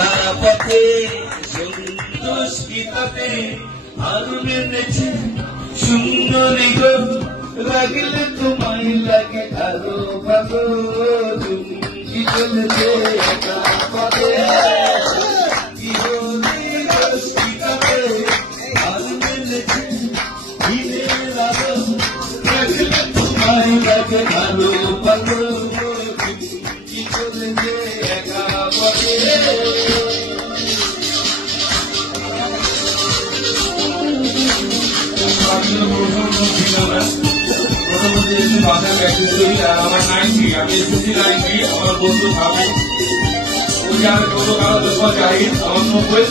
একা পথে সন্তুষ্টিতে আরো মেনেছে সুন্দরী গো লাগলে তোমায় লাগে আরো ভালো কি চলেছে একা পথে কি হলে দোষিতাতে আরো মেনেছে দিনের আলো লাগলে তোমায় লাগে আরো ভালো কি চলেছে একা পথে প্রথমত এসে বাজার প্র্যাকটিস করি আর আমার 90 আমি এসেছি 90 আমার বন্ধু ভাবে ওই আর কোনো কারো দোষ যাই আমার 90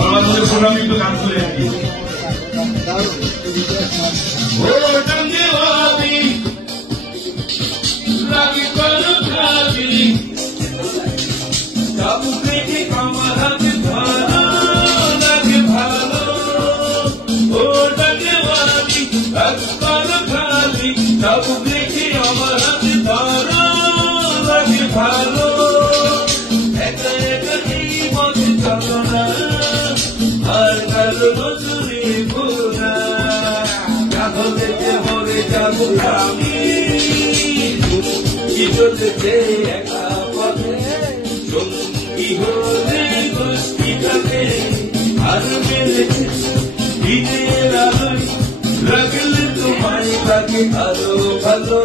আমার মধ্যে প্রোগ্রাম একটু গান করে রাখি ও ডঙ্গেওয়ালি লাগি করো খালি কাবু দেখে আমার হাতে ধরো লাগে ভালো ও ডঙ্গেওয়ালি লাগি করো খালি কাবু দেখে আমার হাতে ধরো লাগে ভালো একা একা এই মনে চলো না আর কারো নজরে ভোলা তাহলে যে মরে যাবো আমি কি চলেছে একা পথে সঙ্গী হলে গোষ্ঠীটাকে আর মেলেছে দিনের আলোয় লাগলে তোমায় লাগে আরো ভালো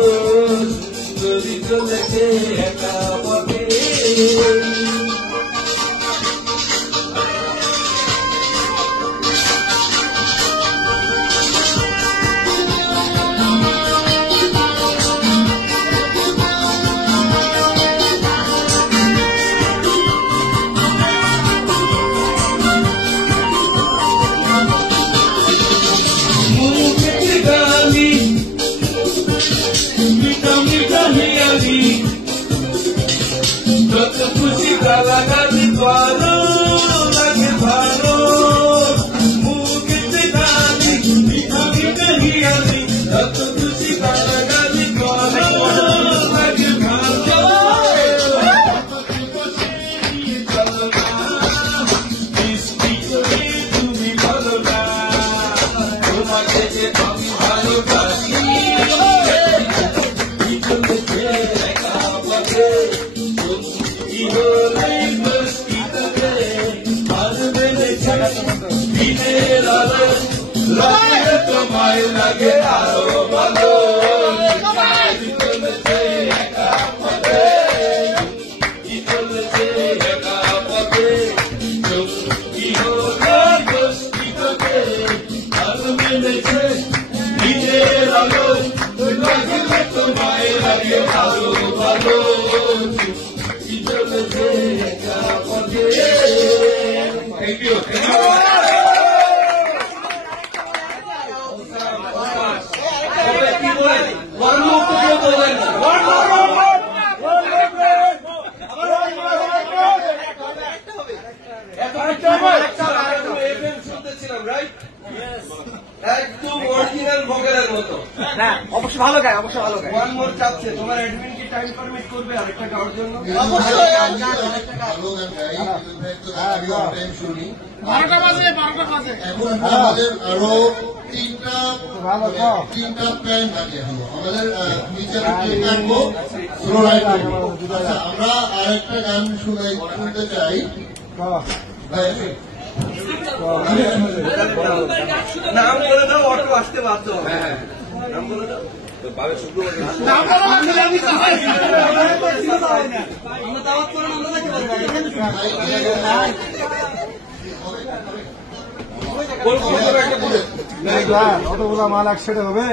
সুন্দরী চলেছে একা পথে যত খুশি গালাগালি করো লাগে ভালো মুখেতে গালি মিঠা মিঠা হিয়ালি যত খুশি গালাগালি করো লাগে ভালো চলো না বৃষ্টি করে তুমি বলো না তোমাকে যে আমি ভালোবাসি দিনের আলো লাগে তোমায় লাগে আরো ভালো চলেছে একা পথে কি চলেছে একা পথে কি হলো গোষ্ঠীতে আলো মেলেছে দিনের আলো লাগে তোমায় লাগে আরো ভালো কি চলেছে একা পথে থ্যাংক ইউ একদম অরিজিনাল ভোকালের মতো অবশ্যই ভালো গায় অবশ্যই ভালো গায় ওয়ান মোর চাচ্ছে তোমার অ্যাডমিন কি টাইম পারমিট করবে আরেকটা গাওয়ার জন্য অবশ্যই এখন আমাদের আরো তিনটা প্ল্যান থাকে আমাদের নিচে রাখবো স্লো রাইড আচ্ছা আমরা আরেকটা গান শুনতে চাই নাম বলে দাও অটো আসতে বাধ্য হ্যাঁ নাম বলে দাও অতগুলা মাল একসাথে হবে